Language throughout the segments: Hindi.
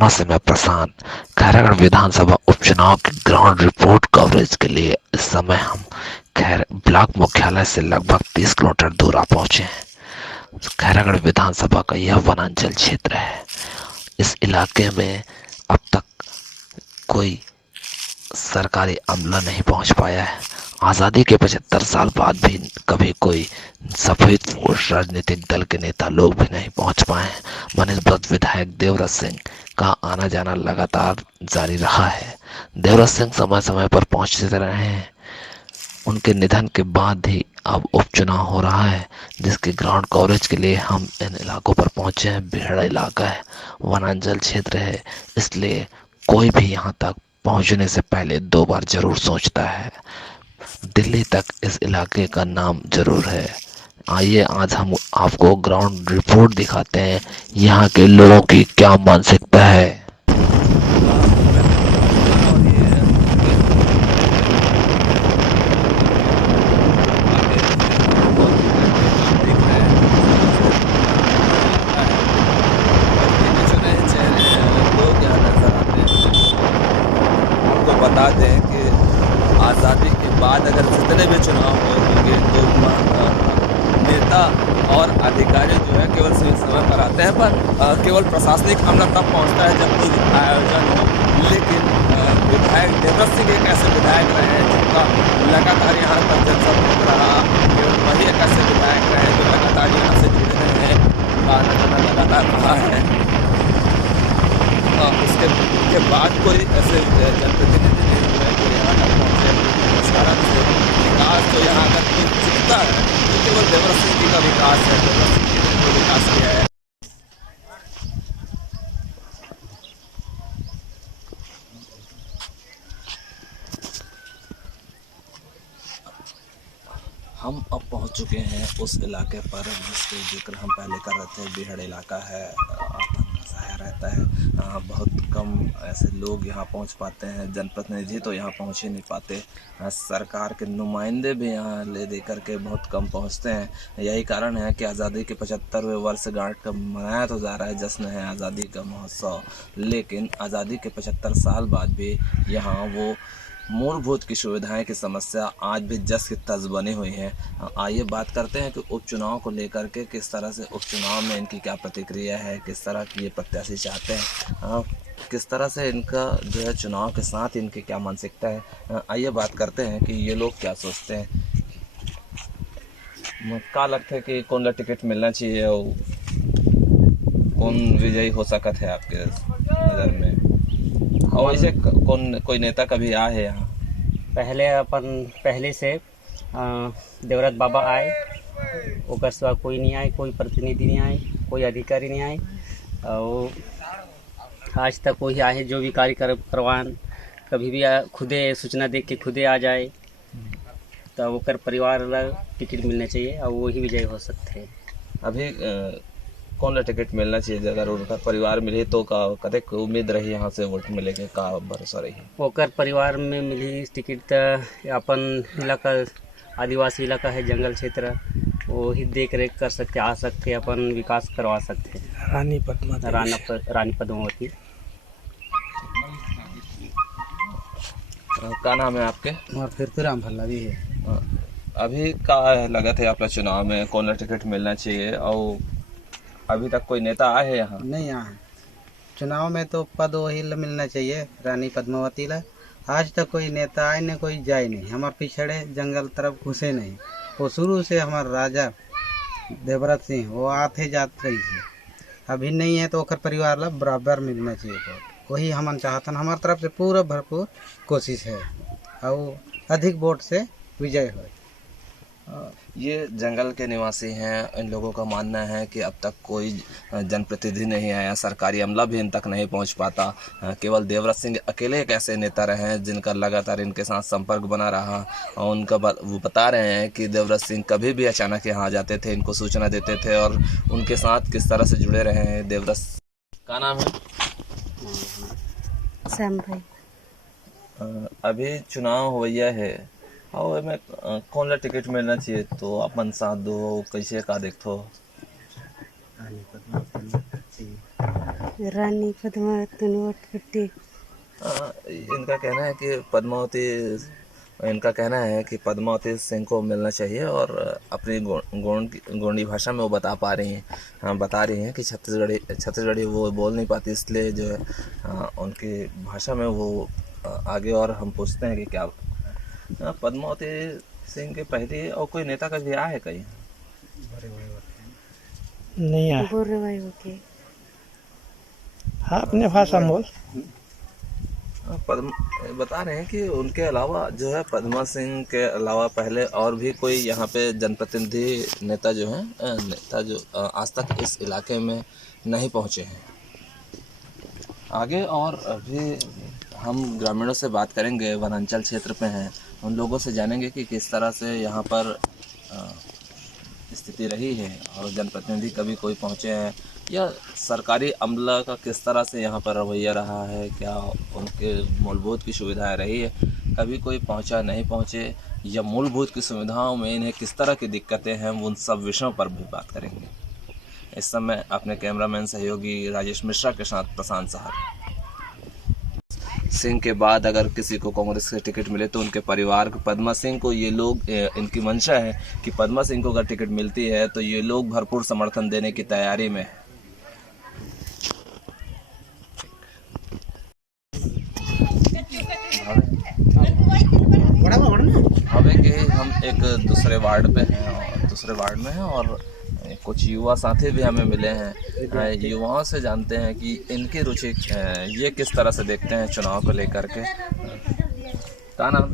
समाचारों से मैं प्रशांत। खैरागढ़ विधानसभा उपचुनाव की ग्राउंड रिपोर्ट कवरेज के लिए इस समय हम खैर ब्लॉक मुख्यालय से लगभग 30 किलोमीटर दूर आ पहुंचे हैं। खैरागढ़ विधानसभा का यह वनांचल क्षेत्र है। इस इलाके में अब तक कोई सरकारी अमला नहीं पहुंच पाया है। आज़ादी के 75 साल बाद भी कभी कोई सफेद पोश राजनीतिक दल के नेता लोग भी नहीं पहुंच पाए हैं। बनस्पत विधायक देवव्रत सिंह का आना जाना लगातार जारी रहा है। देवव्रत सिंह समय समय पर पहुंचते रहे हैं। उनके निधन के बाद ही अब उपचुनाव हो रहा है, जिसके ग्राउंड कवरेज के लिए हम इन इलाकों पर पहुंचे हैं। बिहड़ा इलाका है, वनांचल क्षेत्र है, इसलिए कोई भी यहाँ तक पहुंचने से पहले 2 बार जरूर सोचता है। दिल्ली तक इस इलाके का नाम जरूर है। आइए आज हम आपको ग्राउंड रिपोर्ट दिखाते हैं, यहाँ के लोगों की क्या मानसिकता है। मैं हूँ अमन और ये उनके आगे मुझे और दिख रहे हैं। जिस तरह से ये इलाका है और गिने चुने चेहरे लोग यहाँ नज़र आते हैं। आपको बता दें कि आज़ादी के बाद अगर जितने भी चुनाव हुए होंगे तो नेता और अधिकारी जो है केवल सही समय पर आते हैं, पर केवल प्रशासनिक अमला तब पहुंचता है जब कोई आयोजन हो। लेकिन विधायक देवव्रत सिंह एक ऐसे विधायक रहे हैं जिनका लगातार यहाँ पर जनसंपर्क रहा। केवल वही एक ऐसे विधायक रहे हैं जो लगातार यहाँ से जुड़े रहे हैं, उनका आना जाना लगातार रहा है। उसके बाद कोई ऐसे जनप्रतिनिधि नहीं हुए जो यहाँ तक पहुँचे। इस कारण से विकास जो यहाँ अगर कोई दिखता है तो केवल देवव्रत सिंह जी का विकास है। देवव्रत सिंह जी ने जो विकास किया है। हम अब पहुंच चुके हैं उस इलाके पर जिसके जिक्र हम पहले कर रहे थे। बिहड़ इलाका है, तंग रहता है। बहुत कम ऐसे लोग यहाँ पहुँच पाते हैं। जनप्रतिनिधि तो यहाँ पहुँच ही नहीं पाते। सरकार के नुमाइंदे भी यहाँ ले दे करके बहुत कम पहुँचते हैं। यही कारण है कि आज़ादी के 75वें वर्षगांठ का मनाया तो जा रहा है, जश्न है आज़ादी का महोत्सव, लेकिन आज़ादी के 75 साल बाद भी यहाँ वो मूलभूत की सुविधाएं की समस्या आज भी जस की तस बनी हुई है। आइए बात करते हैं कि उपचुनाव को लेकर के किस तरह से उपचुनाव में इनकी क्या प्रतिक्रिया है, किस तरह की ये प्रत्याशी चाहते हैं, किस तरह से इनका जो है चुनाव के साथ इनकी क्या मानसिकता है। आइए बात करते हैं कि ये लोग क्या सोचते हैं। क्या लगता है कि कौन सा टिकट मिलना चाहिए और कौन विजयी हो सकता है आपके नज़र में? और ऐसे कौन कोई नेता कभी आए हैं यहाँ? पहले से देवव्रत बाबा आए, ओकर सिवा कोई नहीं आए, कोई प्रतिनिधि नहीं आए, कोई अधिकारी नहीं आए। और आज तक कोई आए जो भी कार्य करवान, कभी भी खुदे सूचना देख के खुदे आ जाए तो ओकर परिवार ला टिकट मिलना चाहिए और वही विजय हो सकते हैं। अभी कौन सा टिकट मिलना चाहिए? अगर उनका परिवार मिले तो का कदे उम्मीद रही यहाँ से वोट मिलेगा, का भरोसा रही? ओकर परिवार में मिली टिकट तो अपन इलाका आदिवासी इलाका है, जंगल क्षेत्र, वही देख रेख कर सकते, आ सकते, अपन विकास करवा सकते हैं। रानी पद्मावती। क्या नाम है आपके? और फिर तो राम भल्ला भी है। अभी का लगा थे आपका चुनाव में कौन सा टिकट मिलना चाहिए और अभी तक कोई नेता आए हैं यहाँ? नहीं यहाँ चुनाव में तो पद वही मिलना चाहिए, रानी पद्मावती ला। आज तक कोई नेता आए नहीं, कोई जाए नहीं। हमारे पिछड़े जंगल तरफ घुसे नहीं। वो शुरू से हमारे राजा देवव्रत सिंह वो आते जाते रही है। अभी नहीं है तो ओकर परिवार ला बराबर मिलना चाहिए वोट। वही हम चाहतन, हमारे तरफ से पूरा भरपूर कोशिश है और अधिक वोट से विजय हो। ये जंगल के निवासी हैं। इन लोगों का मानना है कि अब तक कोई जनप्रतिनिधि नहीं आया, सरकारी अमला भी इन तक नहीं पहुंच पाता। केवल देवव्रत सिंह अकेले एक ऐसे नेता रहे हैं जिनका लगातार इनके साथ संपर्क बना रहा। और उनका वो बता रहे हैं कि देवव्रत सिंह कभी भी अचानक यहाँ आ जाते थे, इनको सूचना देते थे और उनके साथ किस तरह से जुड़े रहे हैं देवव्रत। क्या नाम है? श्याम भाई। अभी चुनाव हुआ है और में कौन सा टिकट मिलना चाहिए तो अपन साथ दो कैसे का देखो? रानी पद्मावती नोटपट्टी। इनका कहना है कि इनका कहना है कि पद्मावती सिंह को मिलना चाहिए और अपनी गोंडी भाषा में वो बता रही हैं कि छत्तीसगढ़ी वो बोल नहीं पाती, इसलिए जो है उनकी भाषा में वो आगे। और हम पूछते हैं कि क्या पद्मावती सिंह के पहले और कोई नेता का भी आया है कहीं? नहीं है। बोल रहे भाई ओके। हाँ, अपने भाषा में बोल। बता रहे हैं कि उनके अलावा जो है पद्मा सिंह के अलावा पहले और भी कोई यहाँ पे जनप्रतिनिधि नेता जो आज तक इस इलाके में नहीं पहुँचे हैं। आगे और अभी हम ग्रामीणों से बात करेंगे, वनांचल क्षेत्र पे हैं, उन लोगों से जानेंगे कि किस तरह से यहाँ पर स्थिति रही है और जनप्रतिनिधि कभी कोई पहुँचे हैं या सरकारी अमला का किस तरह से यहाँ पर रवैया रहा है, क्या उनके मूलभूत की सुविधाएं रही है, कभी कोई पहुँचा नहीं पहुँचे, या मूलभूत की सुविधाओं में इन्हें किस तरह की दिक्कतें हैं, उन सब विषयों पर भी बात करेंगे। इस समय अपने कैमरामैन सहयोगी राजेश मिश्रा के साथ प्रशांत साहब। सिंह के बाद अगर किसी को कांग्रेस से टिकट मिले तो उनके परिवार को, पद्मा सिंह को, ये लोग, इनकी मंशा है कि पद्मा सिंह को अगर टिकट मिलती है तो ये लोग भरपूर समर्थन देने की तैयारी में है। हमें कि हम एक दूसरे वार्ड पे हैं और दूसरे वार्ड में हैं और कुछ युवा साथी भी हमें मिले हैं। युवाओं से जानते हैं कि इनकी रुचि ये किस तरह से देखते हैं चुनाव को लेकर के। क्या नाम?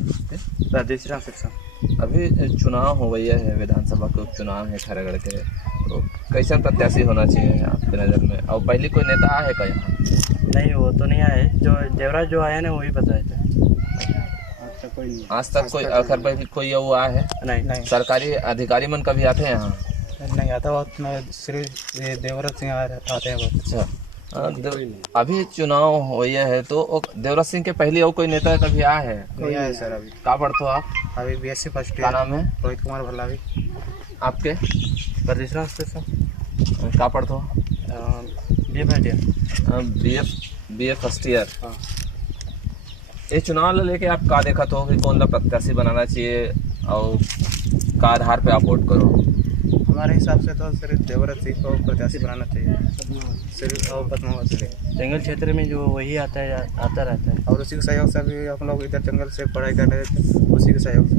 राजेश राम सिंह। अभी चुनाव हो गई है, विधानसभा के उपचुनाव है खैरागढ़ के, तो कैसा प्रत्याशी होना चाहिए आपकी नज़र में? और पहले कोई नेता आया है क्या यहाँ? नहीं, वो तो नहीं आए, जो देवराज जो आया ना वही बताए थे। आज तक कोई आखिर पहले कोई वो आया है? नहीं। सरकारी अधिकारी मन कभी आते हैं यहाँ? नहीं आता, बहुत सिर्फ देवराज सिंह आते हैं बहुत। अच्छा, अभी चुनाव हो है तो देवराज सिंह के पहले और कोई नेता कभी आया है? नहीं आया सर अभी। क्या पढ़ते हो आप? अभी BSc फर्स्ट क्या ईयर। नाम है? रोहित कुमार भल्लावी। आपके? प्रदेश सर। क्या पढ़ते हो? BA first year. हाँ। ये चुनाव लेके आप क्या देखा तो कि कौन सा प्रत्याशी बनाना चाहिए और का आधार पे आप वोट करो? हमारे हिसाब से तो सिर्फ देवराज सिंह को प्रत्याशी बनाना चाहिए, सिर्फ और पद्मावती। जंगल क्षेत्र में जो वही आता रहता है और उसी के सहयोग से भी हम लोग इधर जंगल से पढ़ाई कर रहे थे, उसी के सहयोग से।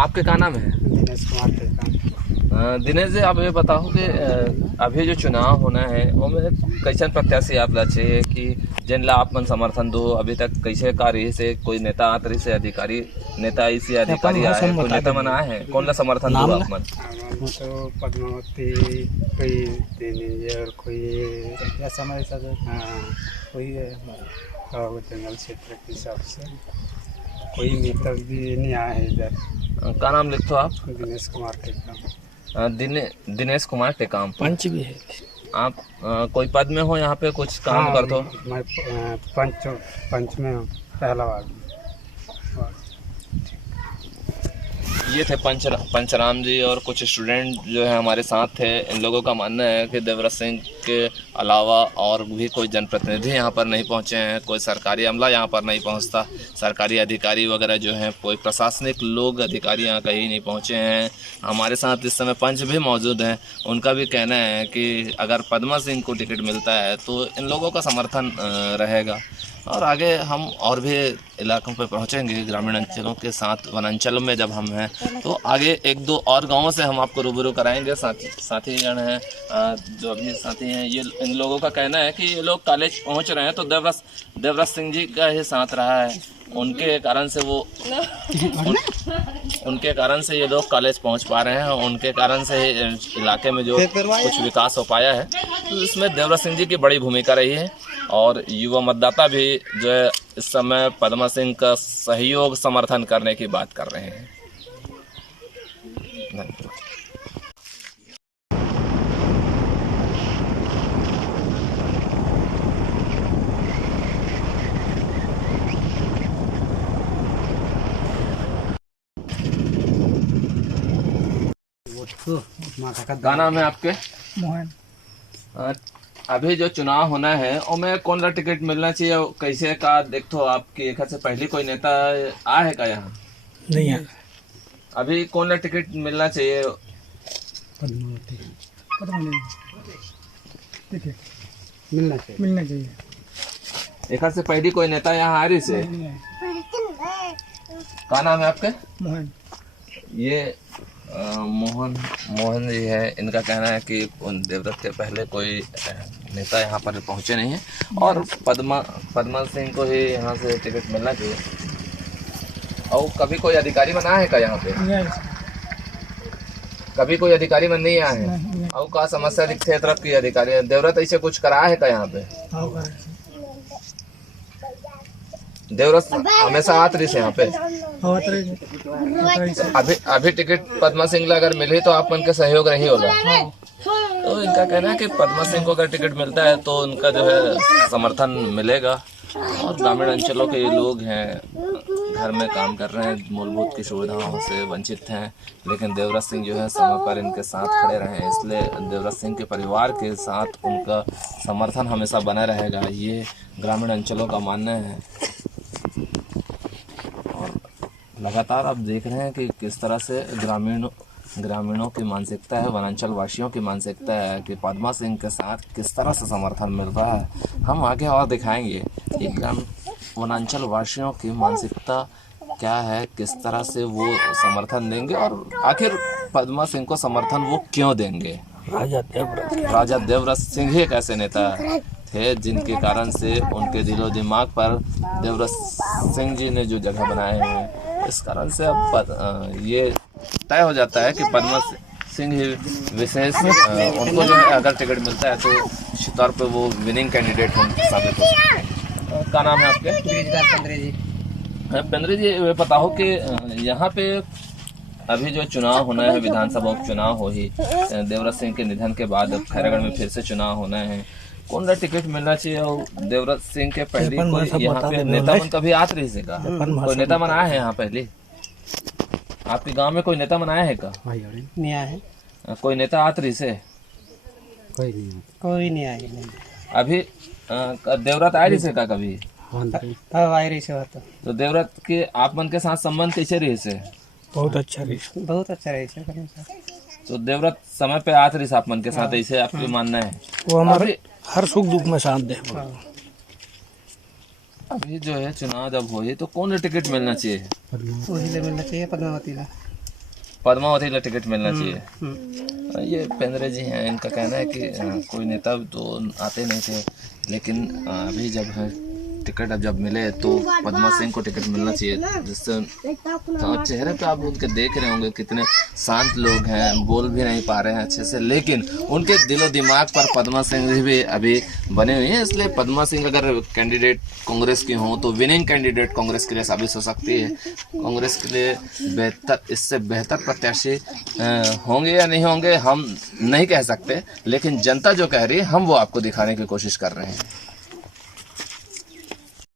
आपके क्या नाम है? दिनेश कुमार टेकाम। दिनेश जी, आप ये बताओ कि अभी जो चुनाव होना है उसमें कैसे प्रत्याशी आप ला चाहिए कि जिनला आप मन समर्थन दो? अभी तक कैसे कार्य से कोई नेता आतरी से अधिकारी नेता इसी अधिकारी आए, कोई नेता मन आए हैं, कौन ला समर्थन दो आप मन? तो पद्मावती कोई देनी और कोई समय कोई और जंगल क्षेत्र के हिसाब से कोई नेता भी नहीं आया है इधर। क्या नाम लिखते हो आप? दिनेश कुमार टेकाम। दिनेश कुमार टेकाम। पंच भी है आप कोई पद में हो यहाँ पे, कुछ काम करते हो? मैं पंच में हूँ, पहला वार्ड में। ये थे पंचराम जी और कुछ स्टूडेंट जो है हमारे साथ थे। इन लोगों का मानना है कि देवराज सिंह के अलावा और भी कोई जनप्रतिनिधि यहाँ पर नहीं पहुँचे हैं, कोई सरकारी अमला यहाँ पर नहीं पहुँचता, सरकारी अधिकारी वगैरह जो हैं, कोई प्रशासनिक लोग अधिकारी यहाँ कहीं नहीं पहुँचे हैं। हमारे साथ इस समय पंच भी मौजूद हैं, उनका भी कहना है कि अगर पद्मा सिंह को टिकट मिलता है तो इन लोगों का समर्थन रहेगा। और आगे हम और भी इलाकों पर पहुंचेंगे, ग्रामीण अंचलों के साथ वनांचलों में जब हम हैं तो आगे एक दो और गांवों से हम आपको रूबरू कराएंगे। साथी जन हैं जो अभी साथी हैं, ये इन लोगों का कहना है कि ये लोग कॉलेज पहुंच रहे हैं तो देवराज सिंह जी का ही साथ रहा है, उनके कारण से वो उनके कारण से ये लोग कॉलेज पहुंच पा रहे हैं, उनके कारण से इलाके में जो कुछ विकास हो पाया है, तो इसमें देवराज सिंह जी की बड़ी भूमिका रही है। और युवा मतदाता भी जो है इस समय पद्मा सिंह का सहयोग समर्थन करने की बात कर रहे हैं। धन्यवाद। क्या नाम है आपके? मोहन। अभी जो चुनाव होना है उसमें कौन सा टिकट मिलना चाहिए और कैसे का देखो आपकी एक से पहले कोई नेता आ है का यहाँ नहीं है। अभी कौन सा टिकट मिलना चाहिए मिलना चाहिए। एक से पहले कोई नेता यहाँ आ रही से क्या नाम है आपके मोहन। ये मोहन जी है। इनका कहना है कि उन देवव्रत के पहले कोई नेता यहाँ पर पहुँचे नहीं है और पद्मा सिंह को ही यहाँ से टिकट मिलना चाहिए। और कभी कोई अधिकारी बना है क्या यहाँ पे? कभी कोई अधिकारी बन नहीं आया है? और का समस्या दिखते है तरफ की अधिकारी देवव्रत ऐसे कुछ करा है क्या यहाँ पे? देवव्रत हमेशा आत रही से यहाँ पे। अभी टिकट पद्मा सिंह ला अगर मिली तो आप मन के सहयोग नहीं होगा। तो इनका कहना है कि पद्मा सिंह को अगर टिकट मिलता है तो उनका जो है समर्थन मिलेगा। और ग्रामीण अंचलों के लोग हैं, घर में काम कर रहे हैं, मूलभूत की सुविधाओं से वंचित हैं, लेकिन देवव्रत सिंह जो है समय पर इनके साथ खड़े रहे हैं, इसलिए देवव्रत सिंह के परिवार के साथ उनका समर्थन हमेशा बना रहेगा, ये ग्रामीण अंचलों का मानना है। और लगातार आप देख रहे हैं कि किस तरह से ग्रामीणों की मानसिकता है, वनांचल वासियों की मानसिकता है कि पद्मा सिंह के साथ किस तरह से समर्थन मिल रहा है। हम आगे और दिखाएंगे कि वनांचल वासियों की मानसिकता क्या है, किस तरह से वो समर्थन देंगे और आखिर पद्मा सिंह को समर्थन वो क्यों देंगे। राजा देवव्रत सिंह ही एक ऐसे नेता थे जिनके कारण से उनके दिलो दिमाग पर देवव्रत सिंह जी ने जो जगह बनाए हैं, इस कारण से अब ये तय हो जाता है कि पद्मा सिंह ही विशेष उनको जो है अगर टिकट मिलता है तो निश्चित तौर पर वो विनिंग कैंडिडेट साबित हो सकते हैं। क्या नाम है आपके? पेंद्रे जी, ये पता हो कि यहाँ पे अभी जो चुनाव होना है, विधानसभा उपचुनाव हो ही, देवव्रत सिंह के निधन के बाद अब खैरागढ़ में फिर से चुनाव होना है, कौन सा टिकट मिलना चाहिए? और देवव्रत सिंह के पहले कोई यहाँ पे नेता मन कभी आत रही से का कोई नेता मन आया है यहाँ पहले? आपके गांव में कोई नेता मन आया है का? नहीं आया है। कोई नेता आत रही से? कोई नहीं आया। अभी देवव्रत आए रही से का कभी? आए रही से तो देवव्रत के आप मन के साथ संबंध कैसे रही से? बहुत अच्छा रही से। तो देवव्रत समय पे आत रही से आप मन के साथ, ऐसे आपकी मानना है? वो हमारे हर सुख दुख में साथ दे। अभी जो है चुनाव जब हो तो कौन टिकट मिलना चाहिए? मिलना चाहिए पद्मावती ला टिकट मिलना चाहिए। ये पेंद्रे जी हैं, इनका कहना है कि कोई नेता तो आते नहीं थे, लेकिन अभी जब है टिकट अब जब मिले तो पद्मा सिंह को टिकट मिलना चाहिए, जिससे तो चेहरे पे आप उनके देख रहे होंगे कितने शांत लोग हैं, बोल भी नहीं पा रहे हैं अच्छे से, लेकिन उनके दिलो दिमाग पर पद्मा सिंह भी अभी बने हुए हैं। इसलिए पद्मा सिंह अगर कैंडिडेट कांग्रेस की हों तो विनिंग कैंडिडेट कांग्रेस के लिए साबित हो सकती है। कांग्रेस के लिए इससे बेहतर प्रत्याशी होंगे या नहीं होंगे हम नहीं कह सकते, लेकिन जनता जो कह रही है हम वो आपको दिखाने की कोशिश कर रहे हैं।